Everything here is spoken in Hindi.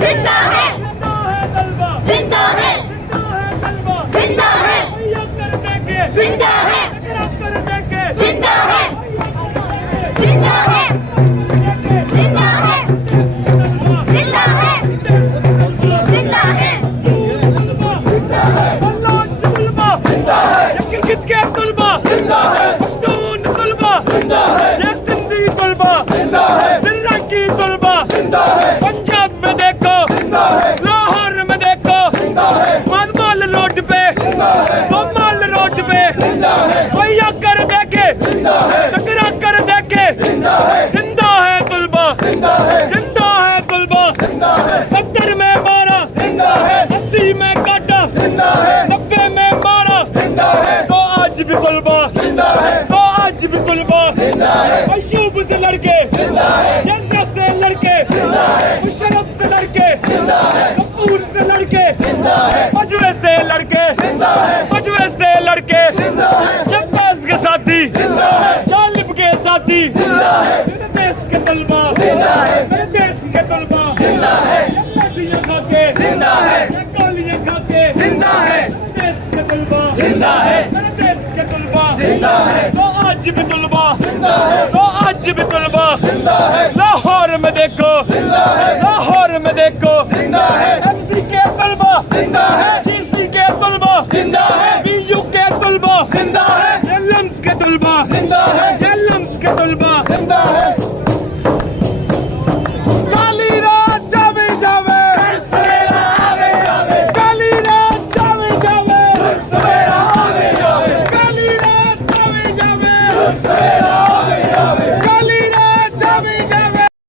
जिंदा है तलबा, जिंदा है जिंदा है जिंदा है तलबा, जिंदा है कर देंगे, जिंदा है जिंदा है जिंदा है जिंदा है जिंदा है अल्लाह तलबा, क्रिकेट के तलबा, पश्तून तलबा, ये सिंधी तलबा, फिरंगी तलबा, पंजाब में देखो, लाहौर में देखो, माल रोड पे, माल रोड पे, भैया कर देखे, टकरा कर देखे, जिंदा है तलबा, जिंदा है तलबा, 70 में मारा, 80 में काटा, 90 में मारा, तो आज भी तलबा, तो आज भी तलबा, अय्यूब से लड़के, जन्नत से लड़के, मुशर्रफ से लड़के, कपूर से लड़के, मजवे से लड़के, मजवे से लड़के, जब्बास के साथी, जालिब के साथी, मेरे देश के तलबा, मेरे देश के तलबा, लड़ियां खा के, गोलियां खा के, मेरे देश के तलबा, मेरे देश के तलबा, तो आज भी तलबा,